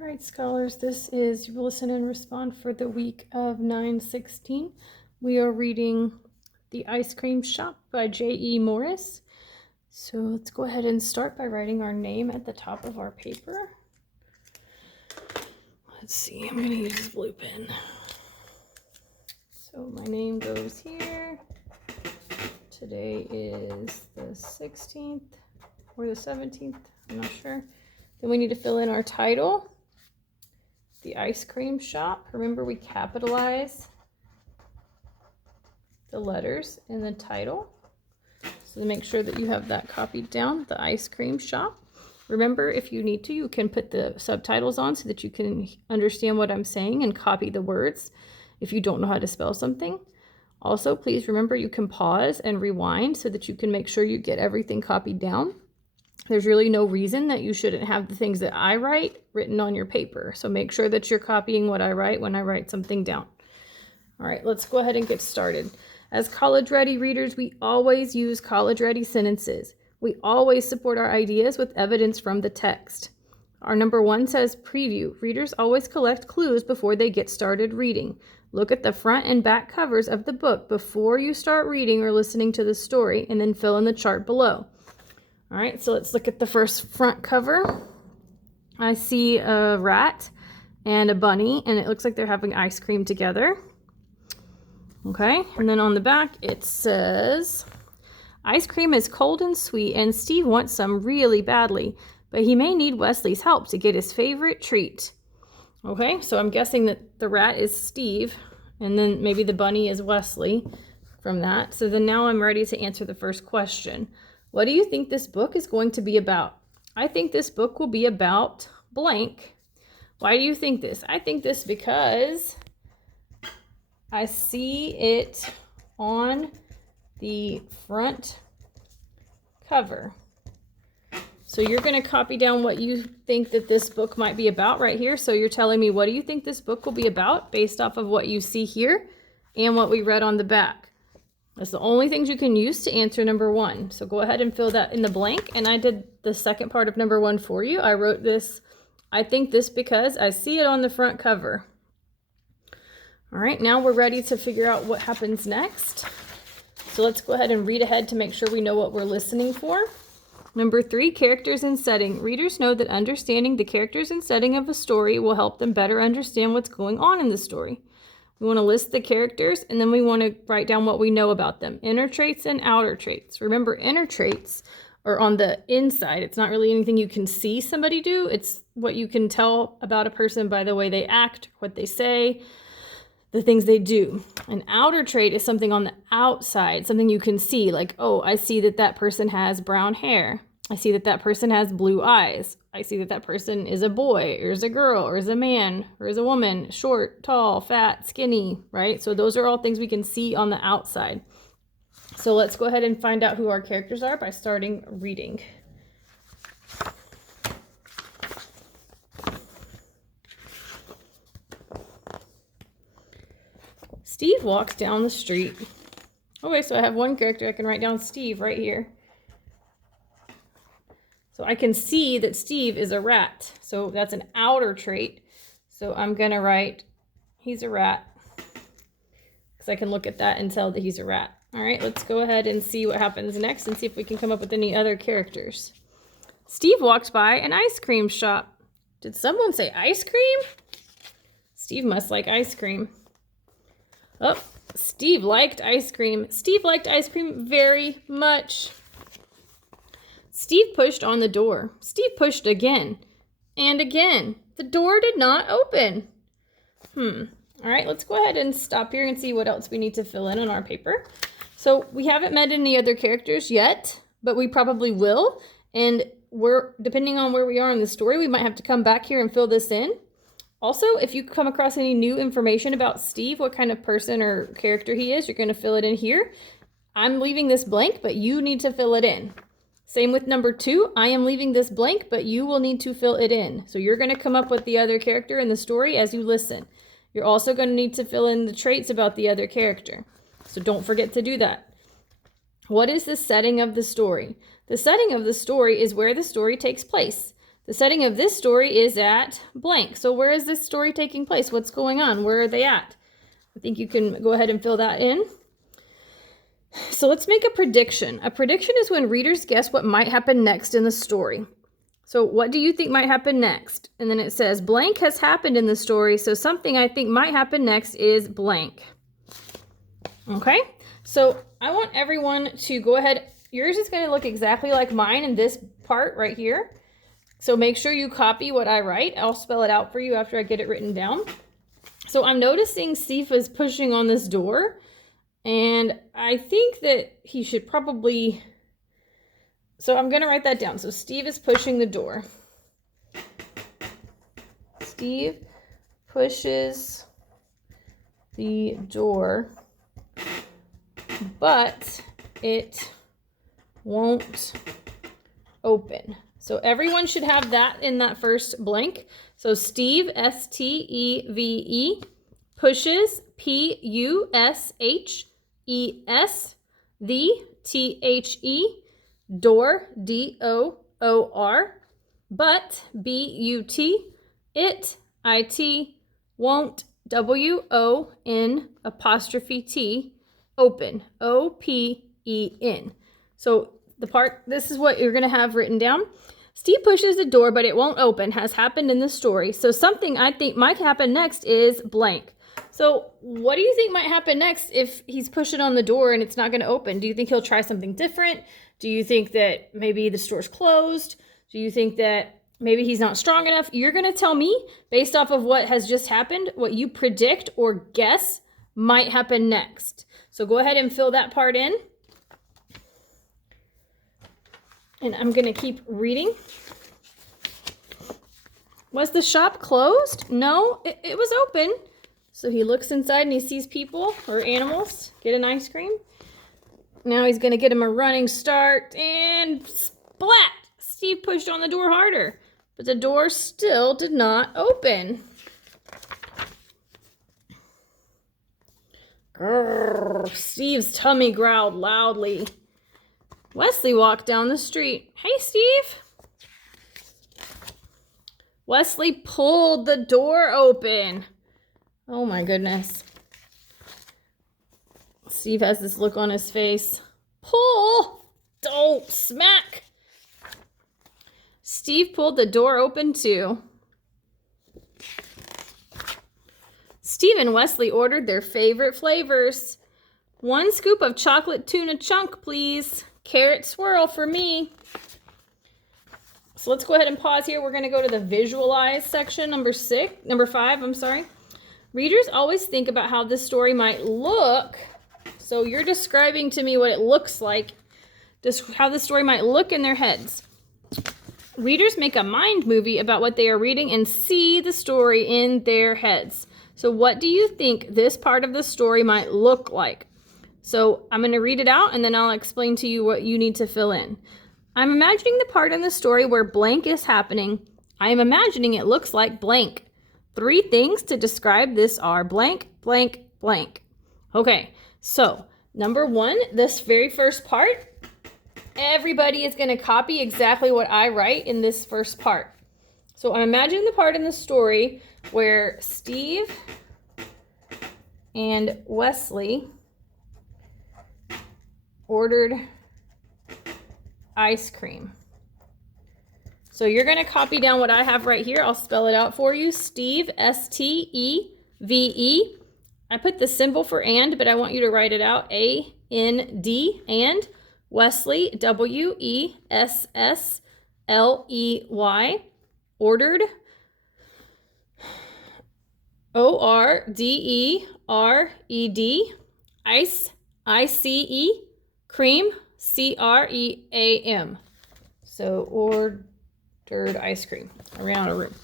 All right, scholars, this is your listen and respond for the week of 9/16. We are reading The Ice Cream Shop by J.E. Morris. So let's go ahead and start by writing our name at the top of our paper. Let's see, I'm going to use this blue pen. So my name goes here. Today is the 16th or the 17th, I'm not sure. Then we need to fill in our title. The Ice Cream Shop. Remember, we capitalize the letters in the title. So make sure that you have that copied down. The Ice Cream Shop. Remember, if you need to, you can put the subtitles on so that you can understand what I'm saying and copy the words if you don't know how to spell something. Also, please remember you can pause and rewind so that you can make sure you get everything copied down. There's really no reason that you shouldn't have the things that I write written on your paper. So make sure that you're copying what I write when I write something down. All right, let's go ahead and get started. As college-ready readers, we always use college-ready sentences. We always support our ideas with evidence from the text. Our number 1 says preview. Readers always collect clues before they get started reading. Look at the front and back covers of the book before you start reading or listening to the story, and then fill in the chart below. All right, so let's look at the first front cover. I see a rat and a bunny, and it looks like they're having ice cream together. Okay, and then on the back it says, ice cream is cold and sweet, and Steve wants some really badly, but he may need Wesley's help to get his favorite treat. Okay, so I'm guessing that the rat is Steve, and then maybe the bunny is Wesley from that. So then now I'm ready to answer the first question. What do you think this book is going to be about? I think this book will be about blank. Why do you think this? I think this because I see it on the front cover. So you're going to copy down what you think that this book might be about right here. So you're telling me, what do you think this book will be about based off of what you see here and what we read on the back? That's the only things you can use to answer number 1. So go ahead and fill that in the blank. And I did the second part of number 1 for you. I wrote this, I think this because I see it on the front cover. All right, now we're ready to figure out what happens next. So let's go ahead and read ahead to make sure we know what we're listening for. Number 3, characters and setting. Readers know that understanding the characters and setting of a story will help them better understand what's going on in the story. We want to list the characters, and then we want to write down what we know about them. Inner traits and outer traits. Remember, inner traits are on the inside. It's not really anything you can see somebody do. It's what you can tell about a person by the way they act, what they say, the things they do. An outer trait is something on the outside, something you can see, like, oh, I see that that person has brown hair. I see that that person has blue eyes. I see that that person is a boy, or is a girl, or is a man, or is a woman, short, tall, fat, skinny, right? So those are all things we can see on the outside. So let's go ahead and find out who our characters are by starting reading. Steve walks down the street. Okay, so I have one character. I can write down Steve right here. So I can see that Steve is a rat. So that's an outer trait. So I'm going to write, he's a rat. Because I can look at that and tell that he's a rat. All right, let's go ahead and see what happens next and see if we can come up with any other characters. Steve walked by an ice cream shop. Did someone say ice cream? Steve must like ice cream. Oh, Steve liked ice cream. Steve liked ice cream very much. Steve pushed on the door. Steve pushed again and again. The door did not open. All right, let's go ahead and stop here and see what else we need to fill in on our paper. So we haven't met any other characters yet, but we probably will. And depending on where we are in the story, we might have to come back here and fill this in. Also, if you come across any new information about Steve, what kind of person or character he is, you're going to fill it in here. I'm leaving this blank, but you need to fill it in. Same with number 2. I am leaving this blank, but you will need to fill it in. So you're going to come up with the other character in the story as you listen. You're also going to need to fill in the traits about the other character. So don't forget to do that. What is the setting of the story? The setting of the story is where the story takes place. The setting of this story is at blank. So where is this story taking place? What's going on? Where are they at? I think you can go ahead and fill that in. So let's make a prediction. A prediction is when readers guess what might happen next in the story. So what do you think might happen next? And then it says blank has happened in the story, so something I think might happen next is blank. Okay, so I want everyone to go ahead. Yours is going to look exactly like mine in this part right here. So make sure you copy what I write. I'll spell it out for you after I get it written down. So I'm noticing Steve is pushing on this door. And I think that he should probably, so I'm going to write that down. So Steve is pushing the door. Steve pushes the door, but it won't open. So everyone should have that in that first blank. So Steve, S-T-E-V-E, pushes, P-U-S-H-E-S, the, T-H-E, door, D-O-O-R, but, B-U-T, it, I-T, won't, W-O-N, apostrophe T, open, O-P-E-N. So the part, this is what you're going to have written down. Steve pushes the door, but it won't open, has happened in the story. So something I think might happen next is blank. So what do you think might happen next if he's pushing on the door and it's not going to open? Do you think he'll try something different? Do you think that maybe the store's closed? Do you think that maybe he's not strong enough? You're going to tell me, based off of what has just happened, what you predict or guess might happen next. So go ahead and fill that part in. And I'm going to keep reading. Was the shop closed? No, it was open. So he looks inside and he sees people or animals get an ice cream. Now he's going to get him a running start and splat! Steve pushed on the door harder, but the door still did not open. Grrr, Steve's tummy growled loudly. Wesley walked down the street. Hey, Steve. Wesley pulled the door open. Oh my goodness. Steve has this look on his face. Pull! Don't smack! Steve pulled the door open too. Steve and Wesley ordered their favorite flavors. 1 scoop of chocolate tuna chunk, please. Carrot swirl for me. So let's go ahead and pause here. We're going to go to the visualize section, number 5, I'm sorry. Readers always think about how this story might look. So you're describing to me what it looks like, how the story might look in their heads. Readers make a mind movie about what they are reading and see the story in their heads. So what do you think this part of the story might look like? So I'm going to read it out and then I'll explain to you what you need to fill in. I'm imagining the part in the story where blank is happening. I am imagining it looks like blank. 3 things to describe this are blank, blank, blank. Okay, so number 1, this very first part, everybody is going to copy exactly what I write in this first part. So I'm imagining the part in the story where Steve and Wesley ordered ice cream. So you're going to copy down what I have right here. I'll spell it out for you. Steve, S-T-E-V-E. I put the symbol for and, but I want you to write it out. A-N-D, and Wesley, W-E-S-S-L-E-Y, ordered, O-R-D-E-R-E-D, ice, I-C-E, cream, C-R-E-A-M. So ordered ice cream around a room.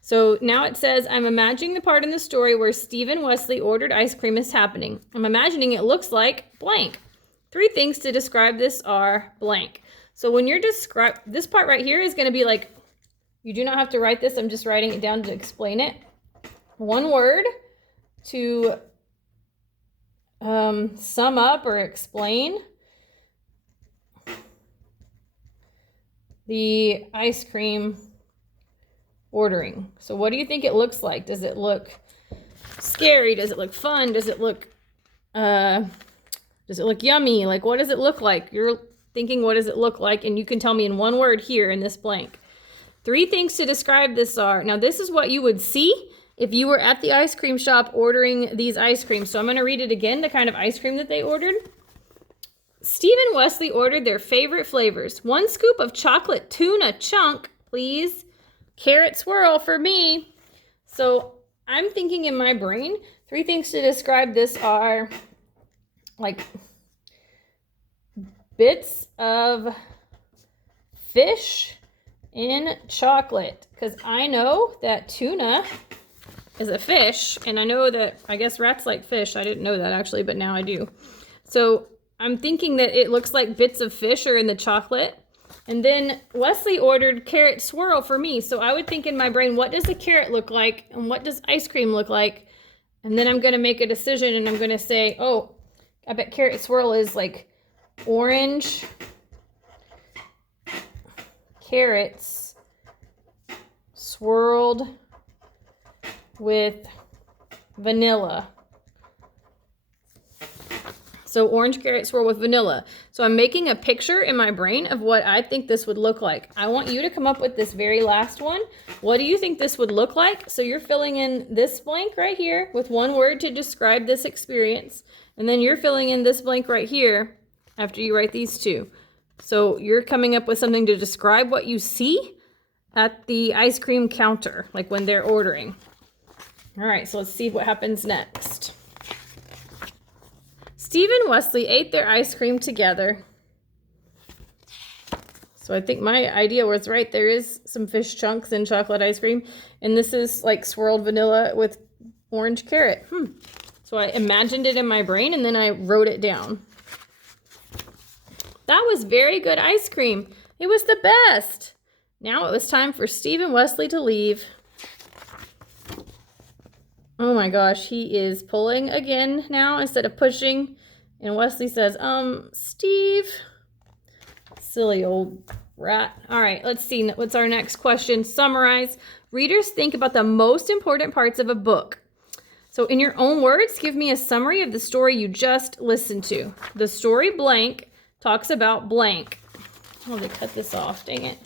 So now it says, I'm imagining the part in the story where Steve and Wesley ordered ice cream is happening. I'm imagining it looks like blank. 3 things to describe this are blank. So when you're this part right here is going to be like, you do not have to write this. I'm just writing it down to explain it. 1 word to sum up or explain the ice cream ordering. So what do you think it looks like? Does it look scary? Does it look fun? Does it look yummy? Like, what does it look like? You're thinking, what does it look like? And you can tell me in one word here in this blank. 3 things to describe this are, now this is what you would see if you were at the ice cream shop ordering these ice creams. So I'm going to read it again, the kind of ice cream that they ordered. Steve and Wesley ordered their favorite flavors. 1 scoop of chocolate tuna chunk, please. Carrot swirl for me. So I'm thinking in my brain, 3 things to describe this are like bits of fish in chocolate, because I know that tuna is a fish, and I know that, I guess rats like fish. I didn't know that actually, but now I do. So I'm thinking that it looks like bits of fish are in the chocolate. And then Wesley ordered carrot swirl for me. So I would think in my brain, what does a carrot look like? And what does ice cream look like? And then I'm going to make a decision, and I'm going to say, oh, I bet carrot swirl is like orange carrots swirled with vanilla. So orange carrot swirl with vanilla. So I'm making a picture in my brain of what I think this would look like. I want you to come up with this very last one. What do you think this would look like? So you're filling in this blank right here with 1 word to describe this experience. And then you're filling in this blank right here after you write these 2. So you're coming up with something to describe what you see at the ice cream counter, like when they're ordering. All right, so let's see what happens next. Steve and Wesley ate their ice cream together. So I think my idea was right. There is some fish chunks in chocolate ice cream, and this is like swirled vanilla with orange carrot. So I imagined it in my brain, and then I wrote it down. That was very good ice cream. It was the best. Now it was time for Steve and Wesley to leave. Oh my gosh, he is pulling again now instead of pushing. And Wesley says, Steve. Silly old rat. All right, let's see. What's our next question? Summarize. Readers think about the most important parts of a book. So in your own words, give me a summary of the story you just listened to. The story blank talks about blank. I'll have to cut this off, dang it.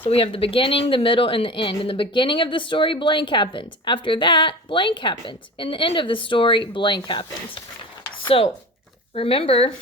So we have the beginning, the middle, and the end. In the beginning of the story, blank happened. After that, blank happened. In the end of the story, blank happened. So remember,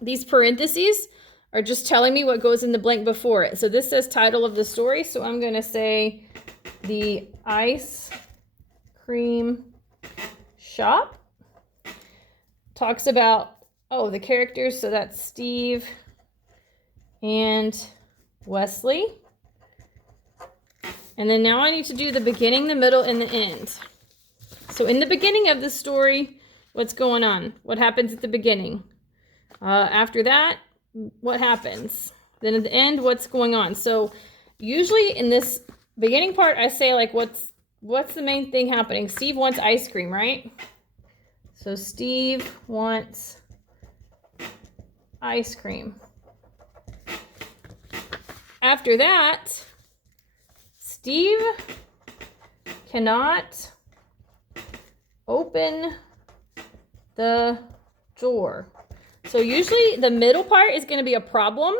these parentheses are just telling me what goes in the blank before it. So this says title of the story. So I'm going to say the ice cream shop. Talks about, the characters. So that's Steve and Wesley. And then now I need to do the beginning, the middle, and the end. So in the beginning of the story, what's going on? What happens at the beginning? After that, what happens? Then at the end, what's going on? So usually in this beginning part, I say like, what's the main thing happening? Steve wants ice cream, right? So Steve wants ice cream. After that, Steve cannot open the door. So usually the middle part is going to be a problem,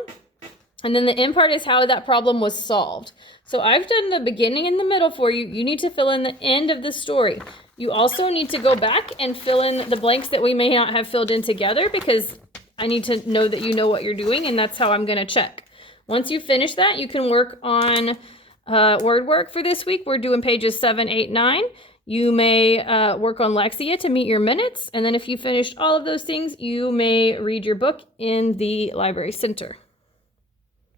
and then the end part is how that problem was solved. So I've done the beginning and the middle for you. You need to fill in the end of the story. You also need to go back and fill in the blanks that we may not have filled in together, because I need to know that you know what you're doing, and that's how I'm going to check. Once you finish that, you can work on word work for this week. We're doing pages 7, 8, 9. You may work on Lexia to meet your minutes. And then if you finished all of those things, you may read your book in the Library Center.